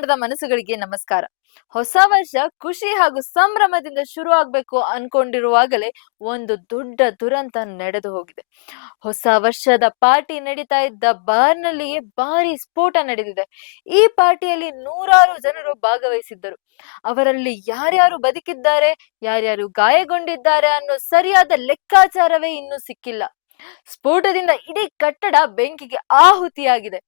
ಕನ್ನಡದ ಮನಸ್ಸುಗಳಿಗೆ ನಮಸ್ಕಾರ. ಹೊಸ ವರ್ಷ ಖುಷಿ ಹಾಗೂ ಸಂಭ್ರಮದಿಂದ ಶುರು ಆಗ್ಬೇಕು ಅನ್ಕೊಂಡಿರುವಾಗಲೇ ಒಂದು ದೊಡ್ಡ ದುರಂತ ನಡೆದು ಹೋಗಿದೆ. ಹೊಸ ವರ್ಷದ ಪಾರ್ಟಿ ನಡೀತಾ ಇದ್ದ ಬಾರ್ನಲ್ಲಿಯೇ ಭಾರಿ ಸ್ಫೋಟ ನಡೆದಿದೆ. ಈ ಪಾರ್ಟಿಯಲ್ಲಿ ನೂರಾರು ಜನರು ಭಾಗವಹಿಸಿದ್ದರು. ಅವರಲ್ಲಿ ಯಾರ್ಯಾರು ಬದುಕಿದ್ದಾರೆ, ಯಾರ್ಯಾರು ಗಾಯಗೊಂಡಿದ್ದಾರೆ ಅನ್ನೋ ಸರಿಯಾದ ಲೆಕ್ಕಾಚಾರವೇ ಇನ್ನೂ ಸಿಕ್ಕಿಲ್ಲ. ಸ್ಫೋಟದಿಂದ ಇಡೀ ಕಟ್ಟಡ ಬೆಂಕಿಗೆ ಆಹುತಿಯಾಗಿದೆ.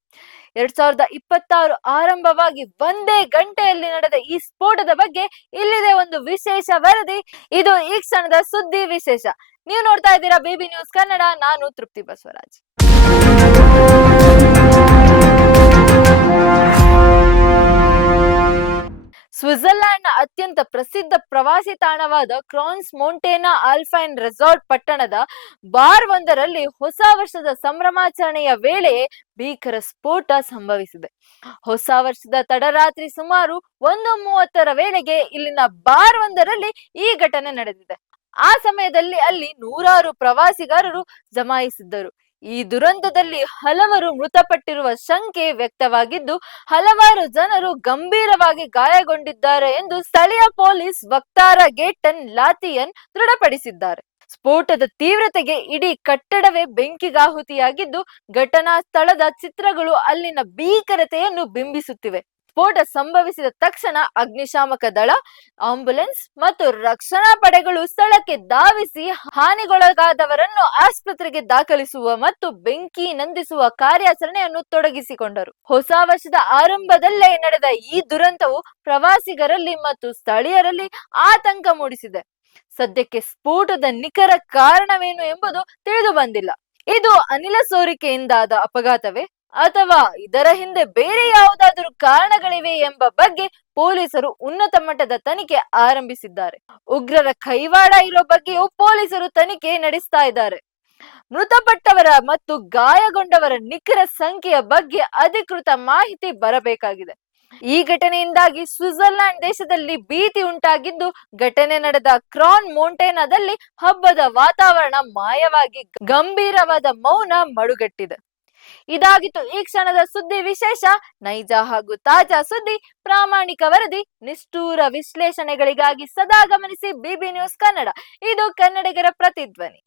2026 ಆರಂಭವಾಗಿ ಒಂದೇ ಗಂಟೆಯಲ್ಲಿ ನಡೆದ ಈ ಸ್ಫೋಟದ ಬಗ್ಗೆ ಇಲ್ಲಿದೆ ಒಂದು ವಿಶೇಷ ವರದಿ. ಇದು ಈ ಕ್ಷಣದ ಸುದ್ದಿ ವಿಶೇಷ. ನೀವು ನೋಡ್ತಾ ಇದ್ದೀರಾ ಬಿಬಿ ನ್ಯೂಸ್ ಕನ್ನಡ. ನಾನು ತೃಪ್ತಿ ಬಸವರಾಜ್. ಸ್ವಿಟ್ಜರ್ಲೆಂಡ್ನ ಅತ್ಯಂತ ಪ್ರಸಿದ್ಧ ಪ್ರವಾಸಿ ತಾಣವಾದ ಕ್ರಾನ್ಸ್ ಮೊಂಟೇನಾ ಆಲ್ಪೈನ್ ರೆಸಾರ್ಟ್ ಪಟ್ಟಣದ ಬಾರ್ ಒಂದರಲ್ಲಿ ಹೊಸ ವರ್ಷದ ಸಂಭ್ರಮಾಚರಣೆಯ ವೇಳೆಯೇ ಭೀಕರ ಸ್ಫೋಟ ಸಂಭವಿಸಿದೆ. ಹೊಸ ವರ್ಷದ ತಡರಾತ್ರಿ ಸುಮಾರು 1:30 ವೇಳೆಗೆ ಇಲ್ಲಿನ ಬಾರ್ ಒಂದರಲ್ಲಿ ಈ ಘಟನೆ ನಡೆದಿದೆ. ಆ ಸಮಯದಲ್ಲಿ ಅಲ್ಲಿ ನೂರಾರು ಪ್ರವಾಸಿಗರು ಜಮಾಯಿಸಿದ್ದರು. ಈ ದುರಂತದಲ್ಲಿ ಹಲವರು ಮೃತಪಟ್ಟಿರುವ ಶಂಕೆ ವ್ಯಕ್ತವಾಗಿದ್ದು, ಹಲವಾರು ಜನರು ಗಂಭೀರವಾಗಿ ಗಾಯಗೊಂಡಿದ್ದಾರೆ ಎಂದು ಸ್ಥಳೀಯ ಪೊಲೀಸ್ ವಕ್ತಾರ ಗೇಟನ್ ಲಾತಿಯನ್ ದೃಢಪಡಿಸಿದ್ದಾರೆ. ಸ್ಫೋಟದ ತೀವ್ರತೆಗೆ ಇಡೀ ಕಟ್ಟಡವೇ ಬೆಂಕಿಗಾಹುತಿಯಾಗಿದ್ದು, ಘಟನಾ ಸ್ಥಳದ ಚಿತ್ರಗಳು ಅಲ್ಲಿನ ಭೀಕರತೆಯನ್ನು ಬಿಂಬಿಸುತ್ತಿವೆ. ಸ್ಫೋಟ ಸಂಭವಿಸಿದ ತಕ್ಷಣ ಅಗ್ನಿಶಾಮಕ ದಳ, ಆಂಬ್ಯುಲೆನ್ಸ್ ಮತ್ತು ರಕ್ಷಣಾ ಪಡೆಗಳು ಸ್ಥಳಕ್ಕೆ ಧಾವಿಸಿ ಹಾನಿಗೊಳಗಾದವರನ್ನು ಆಸ್ಪತ್ರೆಗೆ ದಾಖಲಿಸುವ ಮತ್ತು ಬೆಂಕಿ ನಂದಿಸುವ ಕಾರ್ಯಾಚರಣೆಯನ್ನು ತೊಡಗಿಸಿಕೊಂಡರು. ಹೊಸ ವರ್ಷದ ಆರಂಭದಲ್ಲೇ ನಡೆದ ಈ ದುರಂತವು ಪ್ರವಾಸಿಗರಲ್ಲಿ ಮತ್ತು ಸ್ಥಳೀಯರಲ್ಲಿ ಆತಂಕ ಮೂಡಿಸಿದೆ. ಸದ್ಯಕ್ಕೆ ಸ್ಫೋಟದ ನಿಖರ ಕಾರಣವೇನು ಎಂಬುದು ತಿಳಿದು ಬಂದಿಲ್ಲ. ಇದು ಅನಿಲ ಸೋರಿಕೆಯಿಂದಾದ ಅಪಘಾತವೇ ಅಥವಾ ಇದರ ಹಿಂದೆ ಬೇರೆ ಯಾವುದಾದರೂ ಕಾರಣಗಳಿವೆ ಎಂಬ ಬಗ್ಗೆ ಪೊಲೀಸರು ಉನ್ನತ ಮಟ್ಟದ ತನಿಖೆ ಆರಂಭಿಸಿದ್ದಾರೆ. ಉಗ್ರರ ಕೈವಾಡ ಇರೋ ಬಗ್ಗೆಯೂ ಪೊಲೀಸರು ತನಿಖೆ ನಡೆಸ್ತಾ ಇದ್ದಾರೆ. ಮೃತಪಟ್ಟವರ ಮತ್ತು ಗಾಯಗೊಂಡವರ ನಿಖರ ಸಂಖ್ಯೆಯ ಬಗ್ಗೆ ಅಧಿಕೃತ ಮಾಹಿತಿ ಬರಬೇಕಾಗಿದೆ. ಈ ಘಟನೆಯಿಂದಾಗಿ ಸ್ವಿಟ್ಜರ್ಲೆಂಡ್ ದೇಶದಲ್ಲಿ ಭೀತಿ ಉಂಟಾಗಿದ್ದು, ಘಟನೆ ನಡೆದ ಕ್ರಾನ್ ಮೊಂಟೇನಾದಲ್ಲಿ ಹಬ್ಬದ ವಾತಾವರಣ ಮಾಯವಾಗಿ ಗಂಭೀರವಾದ ಮೌನ ಮಡುಗಟ್ಟಿದೆ. ಇದಾಗಿತ್ತು ಈ ಕ್ಷಣದ ಸುದ್ದಿ ವಿಶೇಷ. ನೈಜ ಹಾಗೂ ತಾಜಾ ಸುದ್ದಿ, ಪ್ರಾಮಾಣಿಕ ವರದಿ, ನಿಷ್ಠೂರ ವಿಶ್ಲೇಷಣೆಗಳಿಗಾಗಿ ಸದಾ ಗಮನಿಸಿ ಬಿಬಿ ನ್ಯೂಸ್ ಕನ್ನಡ. ಇದು ಕನ್ನಡಿಗರ ಪ್ರತಿಧ್ವನಿ.